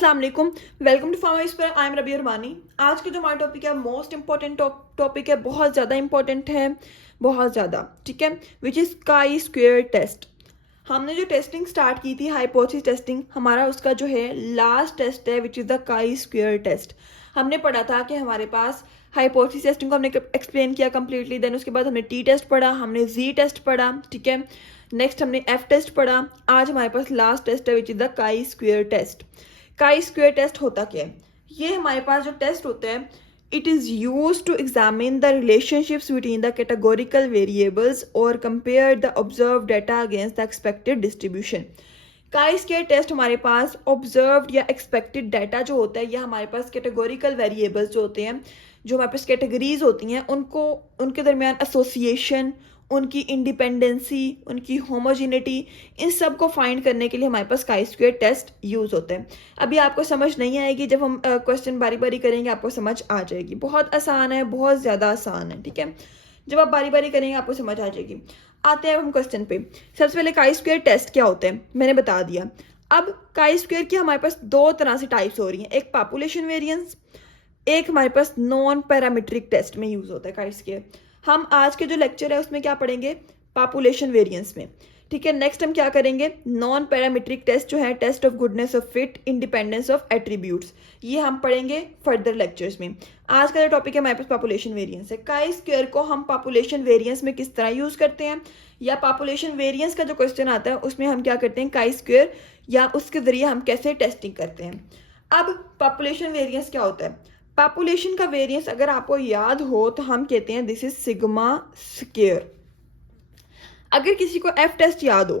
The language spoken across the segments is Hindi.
अस्सलाम वालेकुम, वेलकम टू फार्मर्स पर। आई एम रबी अरबानी। आज का जो हमारा टॉपिक है मोस्ट इंपॉर्टेंट टॉपिक है, बहुत ज़्यादा इंपॉर्टेंट है, बहुत ज़्यादा, ठीक है, विच इज़ काई स्क्वेयर टेस्ट। हमने जो टेस्टिंग स्टार्ट की थी हाइपोथेसिस टेस्टिंग, हमारा उसका जो है लास्ट टेस्ट है विच इज़ द काई स्क्वेयर टेस्ट। हमने पढ़ा था कि हमारे पास हाइपोथेसिस टेस्टिंग को हमने एक्सप्लेन किया कंप्लीटली, देन उसके बाद हमने टी टेस्ट पढ़ा, हमने जी टेस्ट पढ़ा, ठीक है, नेक्स्ट हमने एफ टेस्ट पढ़ा। आज हमारे पास लास्ट टेस्ट है विच इज़ द काई स्क्वेयर टेस्ट। काई स्क्वेयर टेस्ट होता क्या है? ये हमारे पास जो टेस्ट होता है, it is use to examine the relationships between the categorical variables और compare the observe data against the expected distribution. Chi square test हमारे पास ऑब्जर्व्ड या एक्सपेक्टेड डाटा जो होता है, या हमारे पास कैटेगोरिकल वेरिएबल्स जो होते हैं, जो हमारे पास कैटेगरीज होती हैं, उनको उनके दरमियान एसोसिएशन, उनकी इंडिपेंडेंसी, उनकी होमोजिनिटी, इन सब को फाइंड करने के लिए हमारे पास काई स्क्वेयर टेस्ट यूज़ होते हैं। अभी आपको समझ नहीं आएगी, जब हम क्वेश्चन बारी बारी करेंगे आपको समझ आ जाएगी। बहुत आसान है, बहुत ज़्यादा आसान है, ठीक है। जब आप बारी बारी करेंगे आपको समझ आ जाएगी। आते हैं हम क्वेश्चन पे। सबसे पहले काई स्क्वेयर टेस्ट क्या होते हैं मैंने बता दिया। अब काई स्क्वेयर की हमारे पास दो तरह से टाइप्स हो रही हैं, एक पॉपुलेशन वेरिएंस, एक हमारे पास नॉन पैरामीट्रिक टेस्ट में यूज़ होता है काई स्क्वेयर। हम आज के जो लेक्चर है उसमें क्या पढ़ेंगे? पॉपुलेशन वेरिएंस में, ठीक है। नेक्स्ट हम क्या करेंगे? नॉन पैरामीट्रिक टेस्ट जो है, test of goodness of fit, independence of attributes, ये हम पढ़ेंगे फर्दर लेक्चर्स में। आज का जो टॉपिक है हमारे पास पॉपुलेशन वेरिएंस है। काई स्क्वेयर को हम पॉपुलेशन वेरिएंस में किस तरह यूज़ करते हैं, या पॉपुलेशन वेरिएंस का जो क्वेश्चन आता है उसमें हम क्या करते हैं, काई स्क्वेयर या उसके ज़रिए हम कैसे टेस्टिंग करते हैं। अब पॉपुलेशन वेरिएंस क्या होता है? पॉपुलेशन का वेरिएंस अगर आपको याद हो तो हम कहते हैं दिस इज सिग्मा स्क्वायर। अगर किसी को एफ टेस्ट याद हो,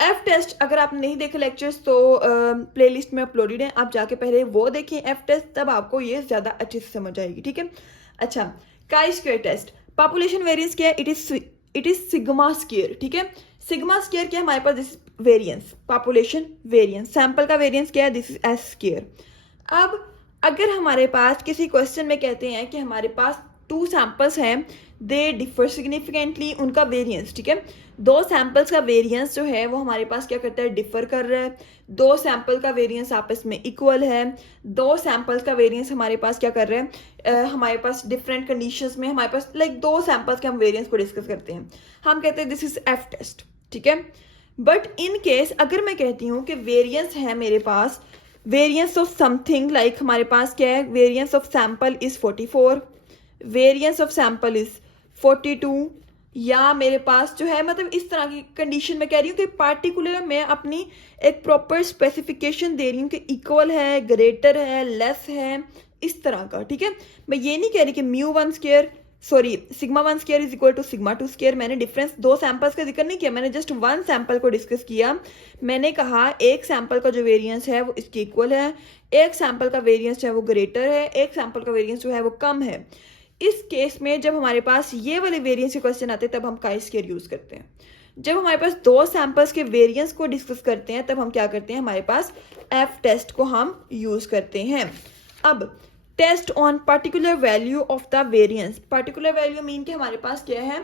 एफ टेस्ट अगर आप नहीं देखे लेक्चर्स तो प्लेलिस्ट में अपलोडेड है, आप जाके पहले वो देखें एफ टेस्ट, तब आपको ये ज़्यादा अच्छे से समझ आएगी, ठीक है। अच्छा, chi square test population variance क्या है? इट इज सिग्मा स्क्वायर, ठीक है। सिग्मा स्क्वायर क्या है हमारे पास? This variance, population variance. Sample का वेरिएंस क्या है? This is S square. अब अगर हमारे पास किसी क्वेश्चन में कहते हैं कि हमारे पास टू सैंपल्स हैं, दे डिफर सिग्निफिकेंटली, उनका वेरिएंस, ठीक है, दो सैंपल्स का वेरिएंस जो है वो हमारे पास क्या करता है? डिफर कर रहा है। दो सैंपल का वेरिएंस आपस में इक्वल है। दो सैंपल्स का वेरिएंस हमारे पास क्या कर रहे हैं? हमारे पास डिफरेंट कंडीशंस में हमारे पास दो सैंपल्स के हम वेरिएंस को डिस्कस करते हैं, हम कहते हैं दिस इज एफ टेस्ट, ठीक है। बट इन केस अगर मैं कहती हूँ कि वेरिएंस है मेरे पास, वेरिएंस ऑफ समथिंग, लाइक हमारे पास क्या है? Variance of sample is 44, variance of sample is 42, या मेरे पास जो है, मतलब इस तरह की कंडीशन में कह रही हूँ कि पार्टिकुलर मैं अपनी एक प्रॉपर स्पेसिफिकेशन दे रही हूँ कि इक्वल है, ग्रेटर है, लेस है, इस तरह का, ठीक है। मैं ये नहीं कह रही कि mu one square, sorry, sigma one square is equal to sigma two square. मैंने डिफरेंस दो सैंपल्स का जिक्र नहीं किया, मैंने जस्ट वन सैंपल को डिस्कस किया। मैंने कहा एक सैंपल का जो वेरिएंस है वो इसके इक्वल है, एक सैंपल का वेरिएंस जो है वो ग्रेटर है, एक सैंपल का वेरिएंस जो है वो कम है। इस केस में जब हमारे पास ये वाले वेरिएंस के क्वेश्चन आते हैं तब हम काई स्क्वायर यूज करते हैं। जब हमारे पास दो सैंपल्स के वेरिएंस को डिस्कस करते हैं तब हम क्या करते हैं? हमारे पास एफ टेस्ट को हम यूज करते हैं। अब test on particular value of the variance. Particular value mean कि हमारे पास क्या है?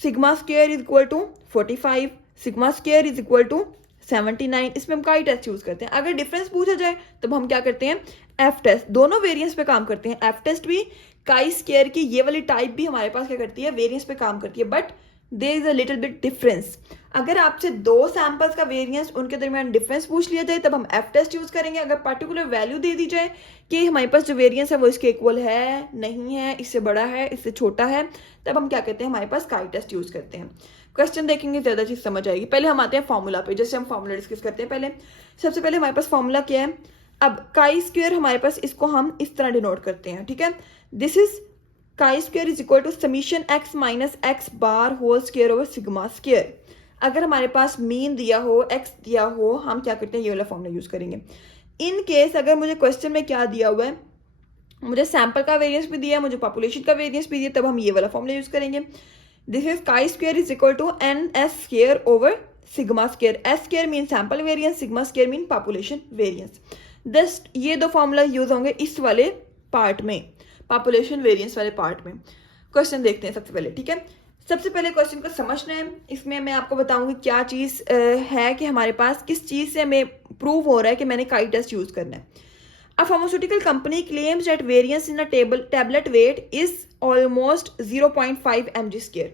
Sigma square is equal to 45, sigma square is equal to 79। इसमें हम काई टेस्ट यूज करते हैं। अगर डिफरेंस पूछा जाए तब हम क्या करते हैं? F test. दोनों वेरिएंस पे काम करते हैं, एफ टेस्ट भी, काई स्क्वायर की ये वाली टाइप भी हमारे पास क्या करती है? वेरिएंस पे काम करती है, but there is a little bit difference. अगर आपसे दो सैंपल्स का वेरिएंस, उनके दरमियान डिफरेंस पूछ लिया जाए तब हम एफ टेस्ट यूज करेंगे। अगर पर्टिकुलर वैल्यू दे दी जाए कि हमारे पास जो वेरिएंस है वो इसके इक्वल है, नहीं है, इससे बड़ा है, इससे छोटा है, तब हम क्या कहते हैं? हमारे पास काई टेस्ट यूज करते हैं। क्वेश्चन देखेंगे ज़्यादा चीज़ समझ आएगी। पहले हम आते हैं फॉर्मूला पे, जैसे हम फॉर्मूला डिस्कस करते हैं। पहले सबसे पहले हमारे पास फॉर्मूला क्या है? अब काई स्क्वायर हमारे पास, इसको हम इस तरह डिनोट करते हैं, ठीक है। This is chi square is equal to summation x minus x bar whole square over sigma square. अगर हमारे पास मीन दिया हो, एक्स दिया हो, हम क्या करते हैं? ये वाला फॉर्मूला यूज करेंगे। इन केस अगर मुझे क्वेश्चन में क्या दिया हुआ है, मुझे सैंपल का वेरिएंस भी दिया, मुझे पॉपुलेशन का वेरिएंस भी दिया, तब हम ये वाला फॉर्मूला यूज करेंगे। This is chi square is equal to n s square over sigma square. S square mean sample variance, sigma square mean population variance. Just ये दो फॉर्मूला यूज होंगे इस वाले पार्ट में, पॉपुलेशन वेरिएंस वाले पार्ट में। क्वेश्चन देखते हैं सबसे पहले, ठीक है। सबसे पहले क्वेश्चन को समझना है। इसमें मैं आपको बताऊंगी क्या चीज़ है कि हमारे पास किस चीज़ से हमें प्रूव हो रहा है कि मैंने काई टेस्ट यूज़ करना है। A pharmaceutical company claims that variance in a tablet weight is almost 0.5 mg square.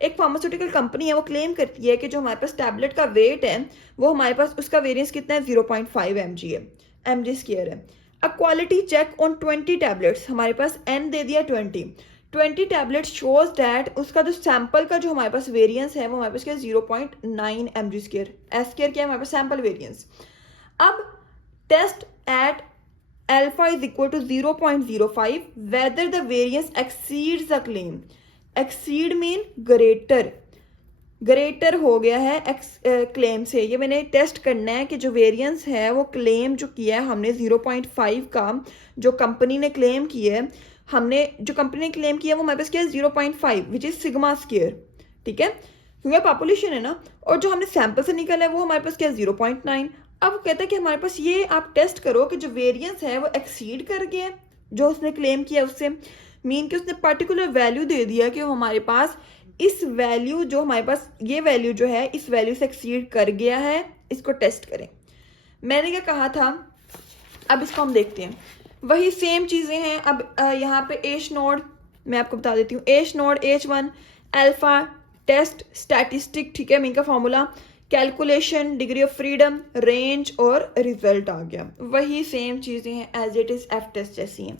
एक फार्मास्यूटिकल कंपनी है, वो क्लेम करती है कि जो हमारे पास टैबलेट का वेट है वो हमारे पास उसका वेरिएंस कितना है 0.5 mg है, mg स्क्वायर है। A quality check on 20 tablets, हमारे पास n दे दिया 20 टैबलेट शोज दैट उसका जो सैंपल का जो हमारे पास वेरिएंस है वो हमारे पास क्या 0.9 mg स्क्वायर, एस स्क्वायर क्या है हमारे पास सैंपल वेरिएंस। अब test at alpha is equal to 0.05 whether the variance exceeds the claim. exceed mean greater हो गया है क्लेम से। ये मैंने टेस्ट करना है कि जो वेरिएंस है वो क्लेम जो किया है हमने 0.5 का, जो कंपनी ने क्लेम किया है, हमने जो कंपनी ने क्लेम किया है वो हमारे पास क्या है 0.5 विच इज सिग्मा स्क्वायर, ठीक है, क्योंकि पॉपुलेशन है ना, और जो हमने सैंपल से निकाला है वो हमारे पास क्या है 0.9। अब वो कहता है कि हमारे पास ये आप टेस्ट करो कि जो वेरिएंस है वो एक्सीड कर गया है जो उसने क्लेम किया उससे, मीन कि उसने पर्टिकुलर वैल्यू दे दिया कि वो हमारे पास इस वैल्यू जो हमारे पास ये वैल्यू जो है इस वैल्यू से एक्सीड कर गया है, इसको टेस्ट करें। मैंने क्या कहा था, अब इसको हम देखते हैं, वही सेम चीज़ें हैं। अब यहाँ पे एच नोड मैं आपको बता देती हूँ, H node H1 alpha test statistic, ठीक है, मीन का formula calculation, degree of freedom, range और रिजल्ट आ गया। वही सेम चीज़ें हैं as it is F test जैसी हैं।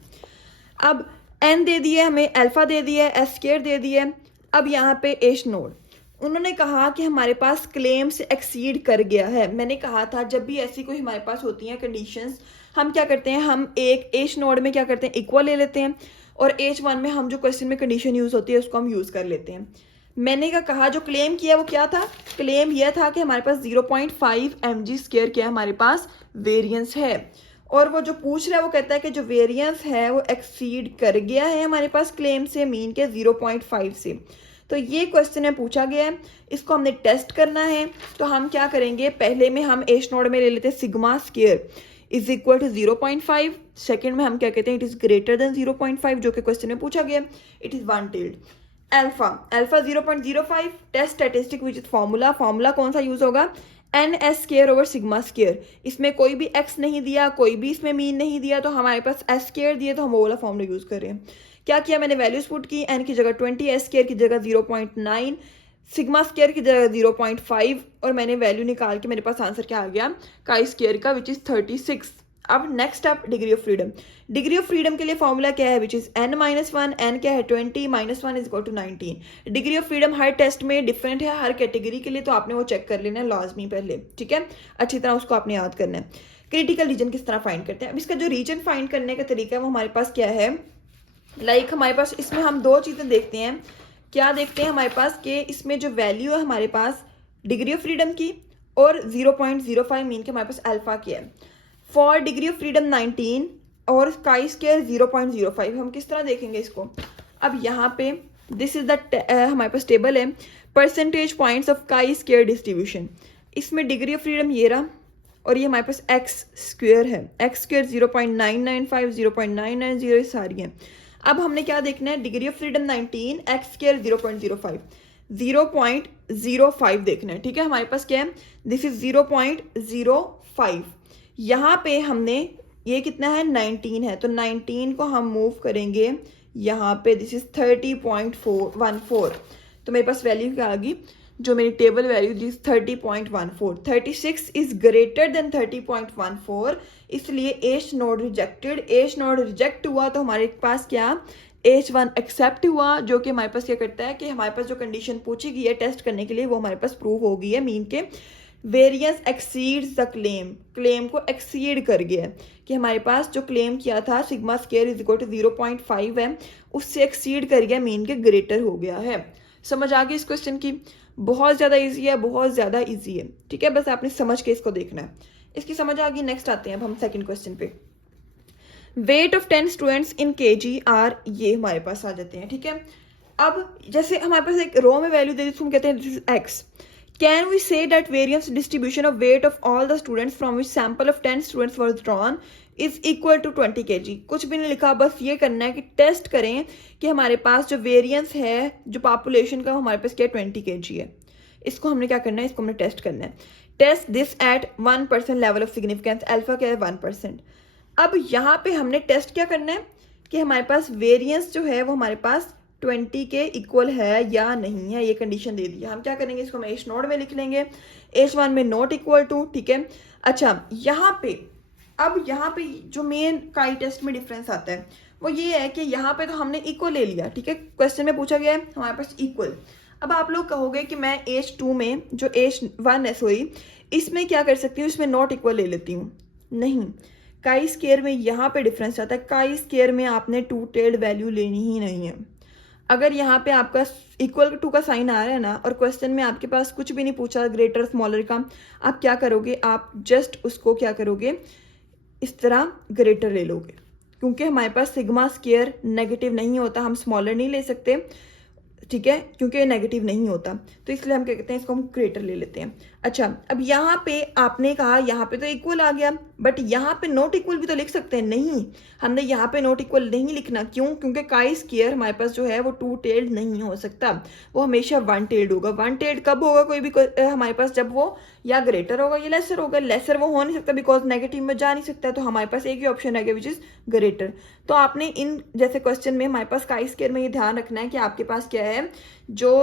अब एन दे दिए हमें, अल्फा दे दिया, एस स्क्वायर दे दिया। अब यहाँ पे एच नोड उन्होंने कहा कि हमारे पास क्लेम से एक्सीड कर गया है। मैंने कहा था जब भी ऐसी कोई हमारे पास होती हैं कंडीशंस, हम क्या करते हैं, हम एक एच नोड में क्या करते हैं इक्वल ले लेते हैं, और H1 में हम जो क्वेश्चन में कंडीशन यूज़ होती है उसको हम यूज़ कर लेते हैं। मैंने क्या कहा, जो क्लेम किया वो क्या था, क्लेम यह था कि हमारे पास 0.5 mg स्क्वायर क्या हमारे पास वेरिएंस है, और वो जो पूछ रहा है वो कहता है कि जो वेरिएंस है वो एक्सीड कर गया है हमारे पास क्लेम से, मीन के 0.5 से। तो ये क्वेश्चन है पूछा गया है, इसको हमने टेस्ट करना है। तो हम क्या करेंगे, पहले में हम एच नोड में ले लेते हैं sigma square is equal to 0.5, second में हम क्या कहते हैं इट इज ग्रेटर देन 0.5 जो कि क्वेश्चन में पूछा गया, it is one tailed. Alpha 0.05 test statistic which is formula कौन सा यूज होगा, n s square over sigma square. इसमें कोई भी एक्स नहीं दिया, कोई भी इसमें मीन नहीं दिया, तो हमारे पास एस स्क्वायर दिए, तो हम वो वाला फॉर्मूला यूज कर रहे हैं। क्या किया मैंने, वैल्यूज पुट की, एन की जगह 20, एस स्क्वायर की जगह 0.9, सिग्मा स्क्वायर की जगह 0.5, और मैंने वैल्यू निकाल के मेरे पास आंसर क्या आ गया काई स्क्वायर का विच इज 36। अब next up degree of freedom. Degree of freedom के लिए फॉर्मूला क्या है, विच इज n-1, n क्या है 20, -1 is equal to 19। Degree of freedom हर टेस्ट में डिफरेंट है, हर कैटेगरी के लिए, तो आपने वो चेक कर लेना है लाजमी पहले, ठीक है, अच्छी तरह उसको आपने याद करना है। क्रिटिकल रीजन किस तरह फाइंड करते हैं, अब इसका जो रीजन फाइंड करने का तरीका है वो हमारे पास क्या है, लाइक हमारे पास इसमें हम दो चीज़ें देखते हैं। क्या देखते हैं हमारे पास कि इसमें जो वैल्यू है हमारे पास डिग्री ऑफ फ्रीडम की और 0.05 मीन के हमारे पास अल्फा की है। फॉर डिग्री ऑफ फ्रीडम 19 और काई स्क्वायर 0.05, हम किस तरह देखेंगे इसको। अब यहाँ पे दिस इज द हमारे पास टेबल है percentage points of chi square distribution. इसमें डिग्री ऑफ फ्रीडम ये रहा और ये हमारे पास एक्स स्क्वायर है, एक्स स्क्वायर 0.995, 0.990 ये सारी हैं। अब हमने क्या देखना है, degree of freedom 19, x square 0.05, 0.05 देखना है, ठीक है। हमारे पास क्या है, दिस इज 0.05। यहाँ पे हमने ये कितना है 19 है, तो 19 को हम मूव करेंगे यहाँ पे, दिस इज 30.14, तो मेरे पास वैल्यू क्या आ गई, जो मेरी table value this 30.14। 36 is greater than 30.14, इसलिए H node rejected, H node reject हुआ तो हमारे पास क्या H1 एक्सेप्ट हुआ, जो कि हमारे पास क्या करता है कि हमारे पास जो कंडीशन पूछी गई है टेस्ट करने के लिए वो हमारे पास प्रूव हो गई है, मीन के variance exceeds the claim, claim को एक्सीड कर गया है कि हमारे पास जो क्लेम किया था sigma square is equal to 0.5 है, उससे एक्सीड कर गया, मीन के ग्रेटर हो गया है। समझ आ गई इस क्वेश्चन की, बहुत ज़्यादा इजी है, बहुत ज़्यादा इजी है, ठीक है, बस आपने समझ के इसको देखना है। इसकी समझ आ गई, नेक्स्ट आते हैं अब हम सेकंड क्वेश्चन पे। Weight of 10 students in KG are, ये हमारे पास आ जाते हैं, ठीक है। अब जैसे हमारे पास एक रो में वैल्यू दे दी, हम कहते हैं this is x, Can we say that variance distribution of weight of all the students from which sample of 10 students was drawn is equal to 20 kg? कुछ भी नहीं लिखा, बस ये करना है कि टेस्ट करें कि हमारे पास जो वेरिएंस है जो पॉपुलेशन का हमारे पास क्या 20 kg है. इसको हमने क्या करना है, इसको हमने टेस्ट करना है. Test this at 1% level of significance. Alpha क्या है 1%. अब यहाँ पे हमने टेस्ट क्या करना है कि हमारे पास वेरिएंस जो है वो हमारे पास 20 के इक्वल है या नहीं है, ये कंडीशन दे दी है. हम क्या करेंगे, इसको हम एच नोट में लिख लेंगे, H1 में नॉट इक्वल टू. ठीक है. अच्छा, यहाँ पे अब यहाँ पे जो मेन काई टेस्ट में डिफरेंस आता है वो ये है कि यहाँ पे तो हमने इक्वल ले लिया. ठीक है, क्वेश्चन में पूछा गया है हमारे पास इक्वल. अब आप लोग कहोगे कि मैं H2 में जो H1 है सॉरी इसमें क्या कर सकती हूँ, इसमें नॉट इक्वल ले लेती हूँ. नहीं, काई स्केयर में यहाँ पे डिफरेंस आता है. काई स्केयर में आपने टू टेल्ड वैल्यू लेनी ही नहीं है. अगर यहाँ पे आपका इक्वल टू का साइन आ रहा है ना और क्वेश्चन में आपके पास कुछ भी नहीं पूछा ग्रेटर स्मॉलर का, आप क्या करोगे, आप जस्ट उसको क्या करोगे, इस तरह ग्रेटर ले लोगे. क्योंकि हमारे पास सिग्मा स्केयर नेगेटिव नहीं होता, हम स्मॉलर नहीं ले सकते. ठीक है, क्योंकि नेगेटिव नहीं होता, तो इसलिए हम क्या कहते हैं, इसको हम ग्रेटर ले लेते हैं. अच्छा, अब यहाँ पे आपने कहा यहाँ पे तो इक्वल आ गया, बट यहाँ पे नॉट इक्वल भी तो लिख सकते हैं. नहीं, हमने यहाँ पे नॉट इक्वल नहीं लिखना. क्यों? क्योंकि काई स्केयर हमारे पास जो है वो टू टेल्ड नहीं हो सकता, वो हमेशा वन टेल्ड होगा. वन टेल्ड कब होगा कोई भी हमारे पास, जब वो या ग्रेटर होगा या लेसर होगा. लेसर वो हो नहीं सकता बिकॉज नेगेटिव में जा नहीं सकता, तो हमारे पास एक ही ऑप्शन है विच इज ग्रेटर. तो आपने इन जैसे क्वेश्चन में हमारे पास काई स्केयर में ये ध्यान रखना है कि आपके पास क्या है, जो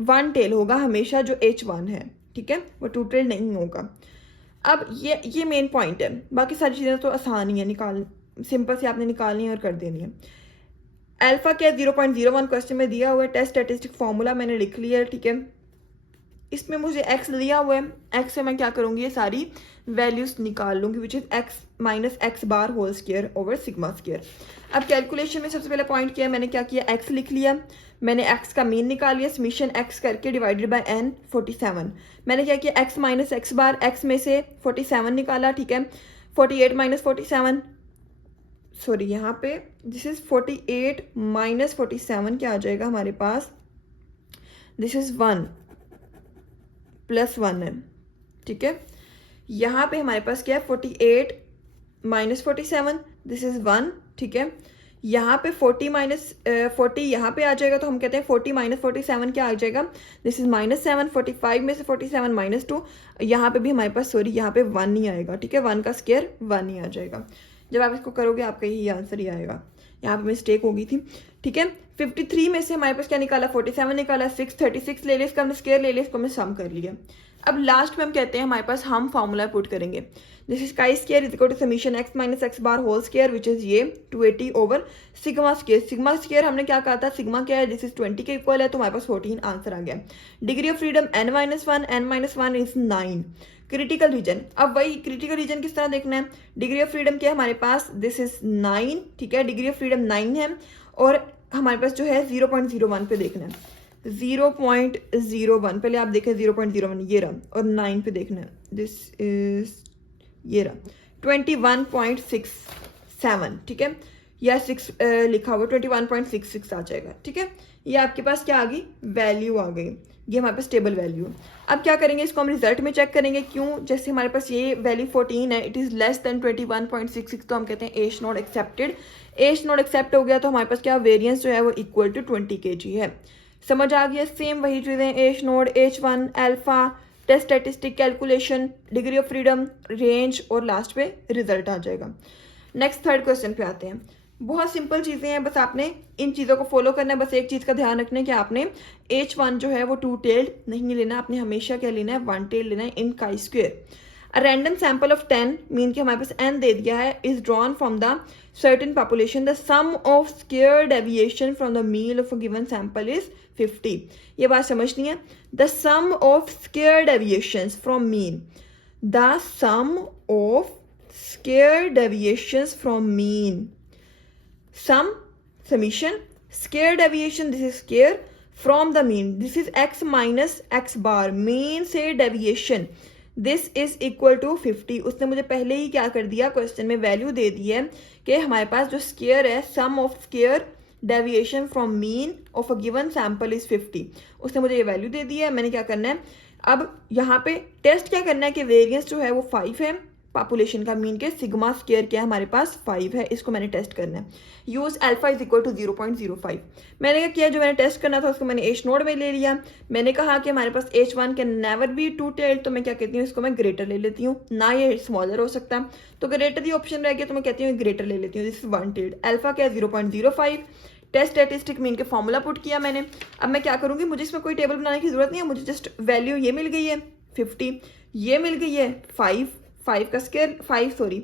वन टेल होगा हमेशा जो H1 है. ठीक है, वो टू टेल नहीं होगा. अब ये मेन पॉइंट है. बाकी सारी चीज़ें तो आसान ही है, निकाल सिंपल से आपने निकालनी है और कर देनी है. अल्फा क्या 0.01 क्वेश्चन में दिया हुआ है. टेस्ट स्टैटिस्टिक फॉर्मूला मैंने लिख लिया है. ठीक है, इसमें मुझे x दिया हुआ है. x से मैं क्या करूँगी, ये सारी वैल्यूज निकाल लूँगी which is x minus x bar whole square over sigma square. अब कैलकुलेशन में सबसे पहले पॉइंट किया मैंने, क्या किया, x लिख लिया. मैंने x का मीन निकाल लिया, समीशन x करके डिवाइडेड बाय n 47. मैंने क्या किया, x माइनस एक्स बार, x में से 47 निकाला. ठीक है, 48 माइनस 47 सॉरी यहाँ पे दिस इज 48 माइनस 47 क्या आ जाएगा हमारे पास, दिस इज 1 प्लस 1 है. ठीक है, यहाँ पे हमारे पास क्या है 48 माइनस 47, दिस इज 1. ठीक है, यहाँ पे 40 माइनस 40 यहाँ पे आ जाएगा, तो हम कहते हैं 40 माइनस 47 क्या आ जाएगा, दिस इज -7. 45 में से 47 माइनस 2, यहाँ पे भी हमारे पास सॉरी यहाँ पे 1 नहीं आएगा. ठीक है, 1 का स्क्वायर 1 ही आ जाएगा. जब आप इसको करोगे आपका यही आंसर ही आएगा. यहाँ पे मिस्टेक हो गई थी. ठीक है, 53 में से हमारे पास क्या निकाला, 47 निकाला. 636 ले लिया, इसका हमने स्क्वायर ले लिया, इसको हमने सम कर लिया. अब लास्ट में हम कहते हैं हमारे पास हम फॉर्मूला पुट करेंगे. This is chi square is equal to summation x minus x bar whole square which is ये 280 over sigma square. Sigma square हमने क्या कहा था, सिग्मा क्या है, दिस इज 20 के इक्वल है, तो हमारे पास 14 आंसर आ गया. Degree of freedom n-1 is 9. Critical region, अब वही क्रिटिकल रीजन किस तरह देखना है, डिग्री ऑफ फ्रीडम क्या है हमारे पास, दिस इज 9. ठीक है, डिग्री ऑफ फ्रीडम 9 है और हमारे पास जो है 0.01 पे देखना है. 0.01 पहले आप देखें, 0.01 ये रहा, और 9 पे देखना है, दिस इज ये रहा 21.67. ठीक है, या 6 लिखा हुआ 21.66 आ जाएगा. ठीक है, ये आपके पास क्या आ गई, वैल्यू आ गई. ये हमारे पास टेबल वैल्यू. अब क्या करेंगे, इसको हम रिजल्ट में चेक करेंगे. क्यों, जैसे हमारे पास ये वैल्यू 14 है, इट इज़ लेस देन 21.66, तो हम कहते हैं H naught accepted. H naught accept हो गया तो हमारे पास क्या वेरिएंस जो है वो इक्वल टू 20 kg है. समझ आ गया, सेम वही चीज़ें, H node, H1, alpha, test statistic, calculation, degree of freedom, range और लास्ट पे रिजल्ट आ जाएगा. नेक्स्ट थर्ड क्वेश्चन पे आते हैं. बहुत सिंपल चीज़ें हैं, बस आपने इन चीज़ों को फॉलो करना है. बस एक चीज़ का ध्यान रखना है कि आपने H1 जो है वो 2 टेल्ड नहीं लेना, आपने हमेशा क्या लेना है, 1 टेल्ड लेना है in chi square. A random sample of 10 mean कि हमारे पास n दे दिया है, is drawn from the certain population. The sum of square deviation from the mean of a given sample is 50. ये बात समझनी है. The sum of square deviations from mean, the sum of square deviations from mean, sum, summation, square deviation, this is square from the mean, this is x minus x bar, mean से deviation, this is equal to 50. उसने मुझे पहले ही क्या कर दिया, क्वेश्चन में वैल्यू दे दी है कि हमारे पास जो स्क्वायर है, sum of square deviation from mean of a given sample is 50. उसने मुझे ये वैल्यू दे दी है. मैंने क्या करना है, अब यहाँ पे टेस्ट क्या करना है कि वेरिएंस जो है वो 5 है पॉपुलेशन का मीन के, सिग्मा स्क्वायर क्या है हमारे पास 5 है, इसको मैंने टेस्ट करना है। Use alpha is equal to 0.05। मैंने क्या किया, जो मैंने टेस्ट करना था उसको मैंने एच नोड में ले लिया। मैंने कहा कि हमारे पास H1 can never be to tailed, तो मैं क्या कहती हूँ इसको मैं ग्रेटर ले लेती हूँ, ना ये स्मॉलर हो सकता, तो ग्रेटर ही ऑप्शन रह गया, तो मैं कहती हूँ ग्रेटर ले लेती हूँ। This is 1 tailed. अल्फा क्या है 0.05। टेस्ट स्टैटिस्टिक मीन के फॉर्मूला पुट किया मैंने। अब मैं क्या करूँगी, मुझे इसमें कोई टेबल बनाने की जरूरत नहीं है, मुझे जस्ट वैल्यू ये मिल गई है 50, ये मिल गई है 5 का स्केयर 5 सॉरी,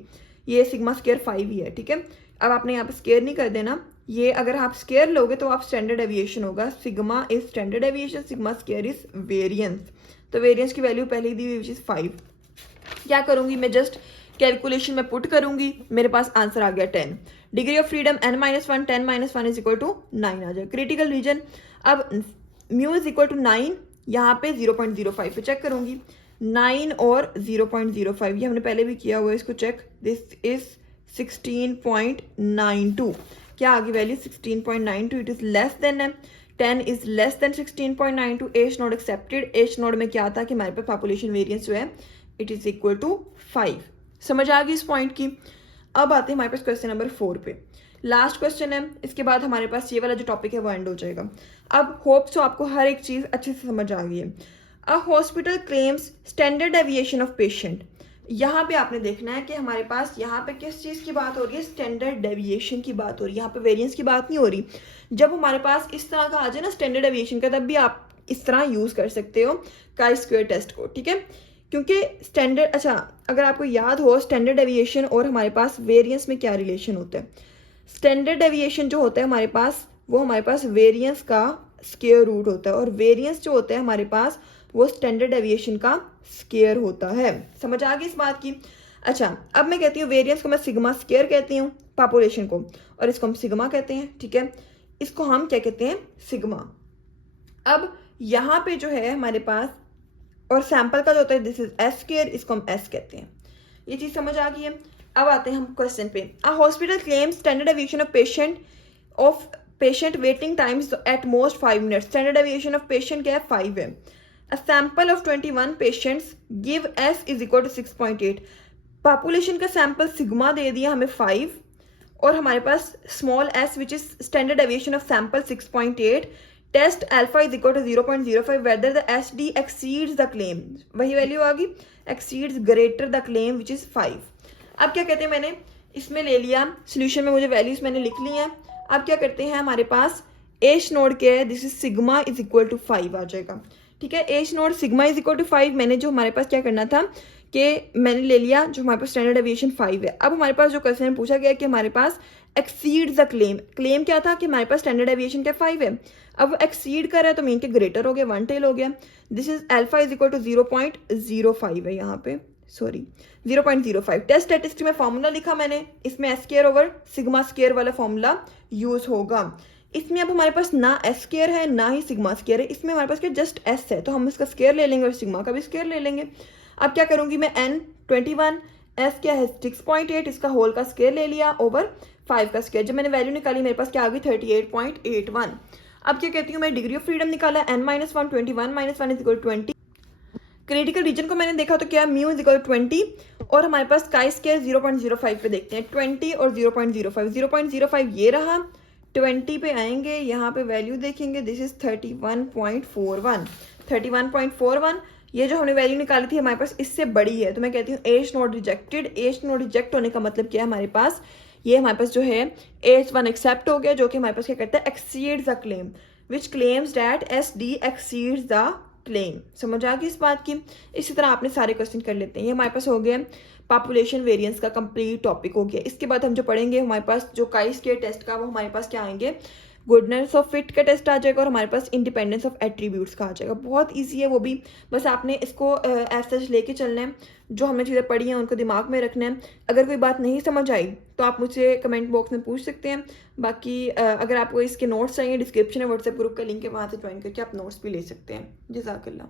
ये सिग्मा स्केयर 5 ही है, ठीक है। अब आपने यहाँ पे स्केयर नहीं कर देना, ये अगर आप स्केयर लोगे तो आप स्टैंडर्ड डेविएशन होगा, sigma is standard deviation, sigma square is variance. तो वेरिएंस की वैल्यू पहले ही दी हुई विच इज 5। क्या करूंगी मैं, जस्ट कैलकुलेशन में पुट करूंगी, मेरे पास आंसर आ गया 10। Degree of freedom n-1 10-1 is equal to 9 आ जाए। क्रिटिकल रीजन, अब म्यू इज इक्वल टू 9, यहाँ पे 0.05 पे चेक करूंगी, 9 और 0.05 ये हमने पहले भी किया हुआ है, इसको चेक। दिस इज 16.92, क्या आ गई value 16.92, it is less than 10 is less than 16.92। H node accepted, H node में क्या था कि हमारे पास पॉपुलेशन वेरिएंस जो है इट इज इक्वल टू 5। समझ आ गई इस पॉइंट की। अब आते हैं हमारे पास क्वेश्चन नंबर 4 पे, लास्ट क्वेश्चन है, इसके बाद हमारे पास ये वाला जो टॉपिक है वो एंड हो जाएगा। अब होप सो आपको हर एक चीज अच्छे से समझ आ गई है। अ hospital claims standard deviation of patient, यहाँ पे आपने देखना है कि हमारे पास यहाँ पे किस चीज़ की बात हो रही है, स्टैंडर्ड डेविएशन की बात हो रही है, यहाँ पे वेरिएंस की बात नहीं हो रही। जब हमारे पास इस तरह का आ जाए ना स्टैंडर्ड डेविएशन का, तब भी आप इस तरह यूज़ कर सकते हो काई स्क्वायर टेस्ट को, ठीक है। क्योंकि स्टैंडर्ड, अच्छा अगर आपको याद हो स्टैंडर्ड डेविएशन और हमारे पास वेरिएंस में क्या रिलेशन होता है, स्टैंडर्ड डेविएशन जो होता है हमारे पास वो हमारे पास वेरिएंस का स्क्वायर रूट होता है, और वेरिएंस जो होता है हमारे पास वो स्टैंडर्ड डेविएशन का स्क्वायर होता है। समझ आ गई इस बात की। अच्छा अब मैं कहती हूँ वेरिएंस को मैं सिग्मा स्क्वायर कहती हूँ पॉपुलेशन को, और इसको हम सिग्मा कहते हैं, ठीक है। इसको हम क्या कहते हैं, सिग्मा। अब यहाँ पे जो है हमारे पास, और सैंपल का जो होता है दिस इज एस स्क्वायर, इसको हम एस कहते हैं। ये चीज समझ आ गई है। अब आते हैं हम क्वेश्चन पे। अ hospital claims standard deviation of patient waiting times at most 5 minutes. Standard deviation of patient क्या है 5 है। A sample of 21 patients give S is equal to 6.8। Population का सैंपल सिग्मा दे दिया हमें 5, और हमारे पास small s which is standard deviation of sample 6.8। Test alpha is equal to 0.05 whether the SD exceeds the claim, वही वैल्यू आ गई, exceeds greater the claim which is 5। अब क्या कहते हैं, मैंने इसमें ले लिया सोल्यूशन में, मुझे वैल्यूज मैंने लिख ली हैं। अब क्या करते हैं, हमारे पास एच नोड क्या है, this is sigma is equal to 5 आ जाएगा, ठीक है। H naught sigma is equal to 5, मैंने जो हमारे पास क्या करना था कि मैंने ले लिया जो हमारे पास स्टैंडर्ड डेविएशन 5 है। अब हमारे पास जो क्वेश्चन पूछा गया कि हमारे पास एक्सीड द क्लेम, क्लेम क्या था कि हमारे पास स्टैंडर्ड डेविएशन क्या 5 है, अब एक्सीड कर रहा है तो मीन के ग्रेटर हो गया, 1 टेल हो गया। This is alpha is equal to 0.05 है यहाँ पे, सॉरी 0.05। टेस्ट स्टैटिस्टिक में फॉर्मूला लिखा मैंने, इसमें s square over sigma square वाला फॉर्मूला यूज होगा। इसमें अब हमारे पास ना एस स्क्वायर है ना ही सिग्मा स्क्वायर है, इसमें हमारे पास क्या जस्ट एस है, तो हम इसका स्क्वायर ले लेंगे और सिग्मा का भी स्क्वायर ले लेंगे। अब क्या करूंगी मैं, n21 एस क्या है 6.8, इसका होल का स्क्वायर ले लिया ओवर 5 का स्क्वायर। जब मैंने वैल्यू निकाली मेरे पास क्या आ गई 38.81। अब क्या कहती हूँ मैं, डिग्री ऑफ फ्रीडम निकाला, n-1 21 - 1 is equal 20। Critical reason को मैंने देखा तो क्या म्यू इज इक्वल 20, और हमारे पास काई स्क्वायर 0.05 पे देखते हैं, 20 और 0.05 ये रहा। 20 पे आएंगे, यहाँ पे वैल्यू देखेंगे, दिस इज 31.41। ये जो हमने वैल्यू निकाली थी हमारे पास इससे बड़ी है, तो मैं कहती हूँ H not rejected. H not reject होने का मतलब क्या है, हमारे पास ये हमारे पास जो है H1 एक्सेप्ट हो गया, जो कि हमारे पास क्या करता है exceeds the claim, which claims that SD exceeds the claim. समझ आ गई इस बात की। इसी तरह आपने सारे क्वेश्चन कर लेते हैं। ये हमारे पास हो गया पॉपुलेशन वेरिएंस का कंप्लीट टॉपिक हो गया। इसके बाद हम जो पढ़ेंगे हमारे पास जो काई स्क्वायर टेस्ट का, वो हमारे पास क्या आएंगे, गुडनेस ऑफ फिट का टेस्ट आ जाएगा, और हमारे पास इंडिपेंडेंस ऑफ एट्रीब्यूट्स का आ जाएगा। बहुत इजी है वो भी, बस आपने इसको एज सच लेके चलना है, जो हमने चीज़ें पढ़ी हैं उनको दिमाग में रखना है। अगर कोई बात नहीं समझ आई तो आप मुझसे कमेंट बॉक्स में पूछ सकते हैं। बाकी अगर आपको इसके नोट्स चाहिए, डिस्क्रिप्शन में व्हाट्सएप ग्रुप का लिंक है, वहाँ से ज्वाइन करके आप नोट्स भी ले सकते हैं। जज़ाकल्लाह।